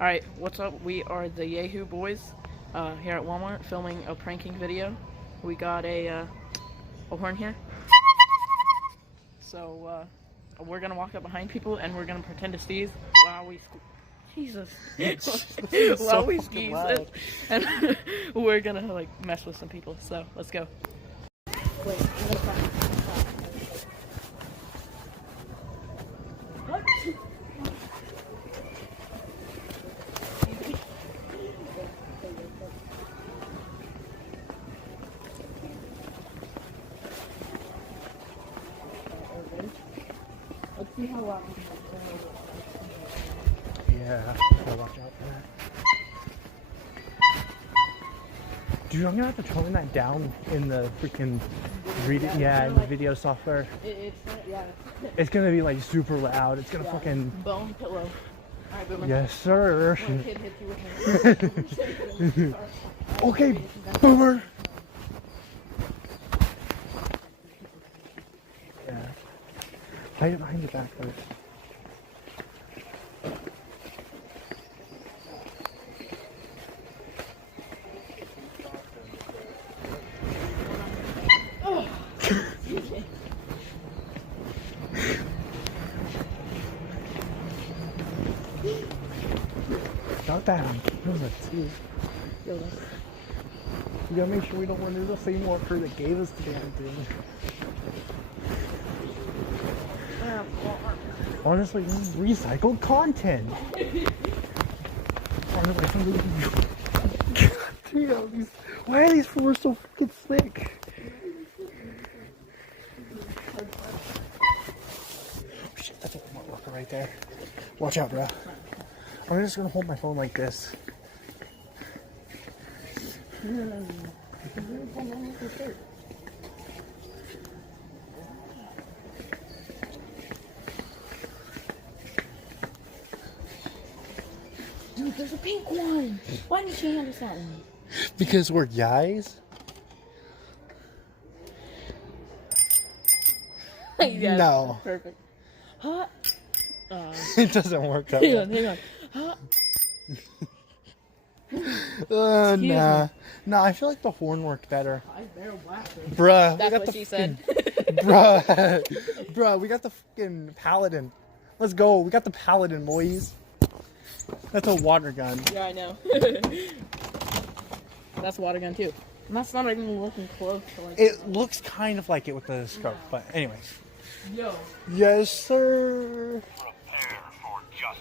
Alright, what's up? We are the Yahoo Boys here at Walmart filming a pranking video. We got a horn here. So we're gonna walk up behind people and we're gonna pretend to sneeze while we Jesus. While we sneeze and we're gonna like mess with some people. So let's go. Wait, I'm gonna practice. What? Let's see how loud we can Yeah, gotta watch out for that. Dude, I'm gonna have to tone that down in the freaking in the video software. It's gonna be like super loud. It's gonna fucking bone pillow. Alright, Boomer. Yes, sir. When a kid hits you with a Okay, Boomer. Yeah. Hide it behind your back first. Not that one. Those are two. You gotta make sure we don't run into the same worker that gave us the damn thing. Honestly, this is recycled content. God damn, why are these floors so freaking thick? Oh shit, that's a remote worker right there. Watch out, bro. I'm just gonna hold my phone like this. Dude, there's a pink one. Why didn't she hand us that one? Because we're guys? Yeah, no. Perfect. Huh? It doesn't work that Hang way. on, hang on. Huh? Nah. Nah, I feel like the horn worked better. Bruh, Bruh. that's what she said. Bruh. Bruh, we got the fucking paladin. Let's go. We got the paladin, boys. That's a water gun. Yeah, I know. That's a water gun too. And that's not even looking close to like. It looks kind of like it with the scope, but anyways. Yo. Yes, sir. Prepare for justice.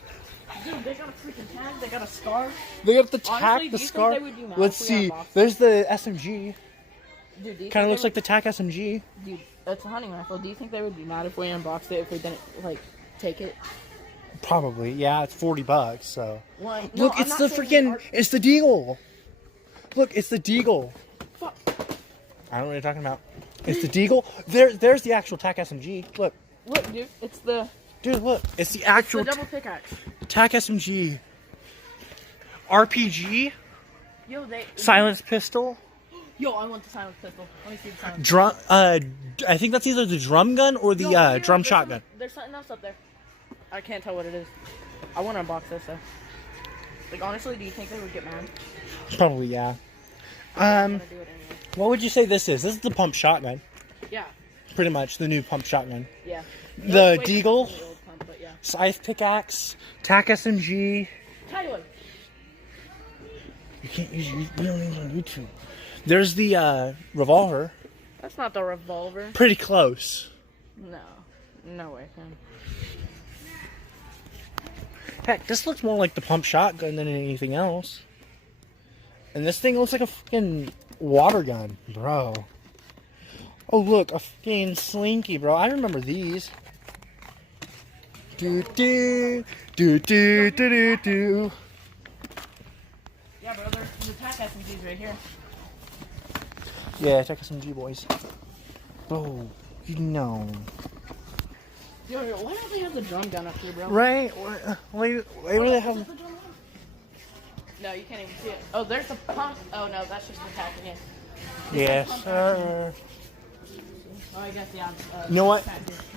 Dude, they got a freaking tag. They got a scar. They got the tack, Honestly, the do you scar. think they would be mad Let's if we see. unboxed it? There's the SMG. Dude, do you Kind of think looks they like the TAC SMG. would- Dude, that's a hunting rifle. Do you think they would be mad if we unboxed it if we didn't like take it? Probably. Yeah, it's $40. So. Why? Look, it's the freaking. It's the Deagle. Look, it's the Deagle. Fuck. I don't know what you're talking about. It's the Deagle. There's the actual TAC SMG. Look, Look, dude, it's the dude, look. It's the actual double pickaxe. TAC SMG. RPG. Yo, Silence pistol. Yo, I want the silence pistol. Let me see the silence. Drum. I think that's either the drum gun or the drum shotgun. There's something else up there. I can't tell what it is. I want to unbox this though. Like honestly, do you think they would get mad? Probably, yeah. I'm gonna do it anyway. What would you say this is? This is the pump shotgun. Yeah. Pretty much the new pump shotgun. Yeah. The Wait, Deagle, the old pump, but yeah. scythe pickaxe, TAC SMG. Tyler. You can't use real names on YouTube. There's the revolver. That's not the revolver. Pretty close. No. No way, man. Heck, this looks more like the pump shotgun than anything else. And this thing looks like a fucking water gun, bro. Oh look, a fucking slinky, bro. I remember these. Do do do do do do do. Yeah, bro, there's the TAC SMGs right here. Yeah, check SMG boys. Bro, you know. Yo, why don't they have the drum gun up here, bro? Right? Wait, why do they have? Is that the drum gun? No, you can't even see it. Oh, there's the pump. Oh no, that's just the TAC again. Yes, sir. Oh, I guess, yeah. You know what?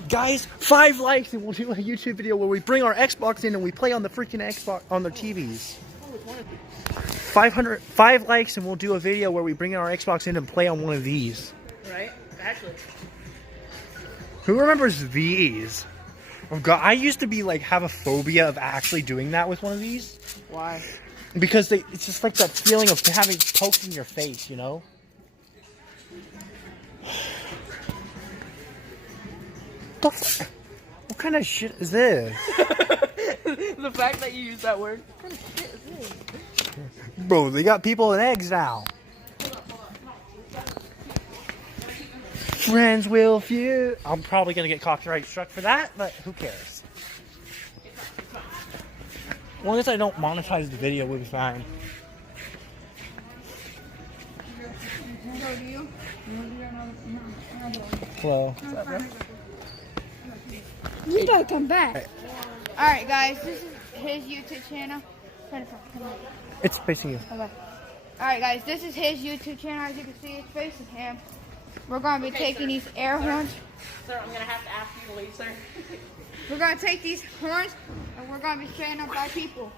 Guys, 5 likes and we'll do a YouTube video where we bring our Xbox in and we play on the freaking Xbox on their TVs. 5 likes and we'll do a video where we bring our Xbox in and play on one of these. Right? Actually. Who remembers these? Oh God, I used to be like have a phobia of actually doing that with one of these Why? because it's just like that feeling of having poked in your face, you know? What kind of shit is this? The fact that you use that word. What kind of shit is this? Bro, they got people in eggs now. Friends will feud. I'm probably gonna get copyright struck for that, but who cares? As long as I don't monetize the video, we'll be fine. Hello. You gotta come back. Alright, guys, this is his YouTube channel. It's facing you. Alright, guys, this is his YouTube channel. As you can see, it's facing him. We're gonna be taking these air horns. Sir, I'm gonna have to ask you to leave, sir. We're gonna take these horns and we're gonna be spraying them by people.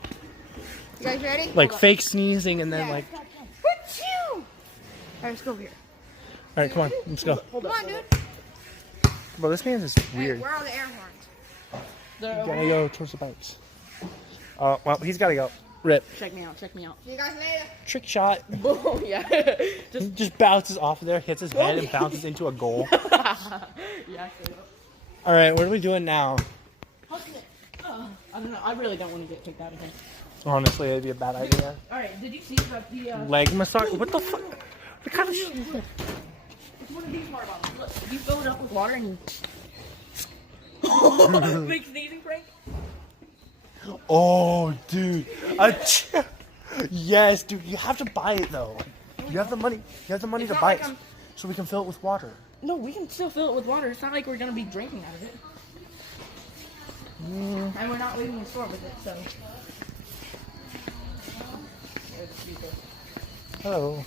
You guys ready? Like fake sneezing and then Yeah. like. Achoo! Alright, let's go over here. All right, come on, let's go. Come on, dude. Bro, this man's is Hey, weird. where are the air horns? They're over Gotta here. go towards the bikes. Well, he's gotta go. Rip. Check me out, check me out. See you guys later. Trick shot. Boom, yeah. Just bounces off of there, hits his head, and bounces into a goal. Yeah, actually. All right, what are we doing now? I don't know, I really don't want to get kicked out of here. Honestly, it'd be a bad idea. Alright, did you see that the, Leg massage? What the fuck? What kind of shit is that? it's one of these water bottles. Look, if you fill it up with water and you... Big sneezing prank? Oh, dude. Yes, dude. You have to buy it though. You have the money. You have the money It's to not buy like it, I'm- so we can fill it with water. No, we can still fill it with water. It's not like we're gonna be drinking out of it. And we're not leaving the store with it, so... Hello.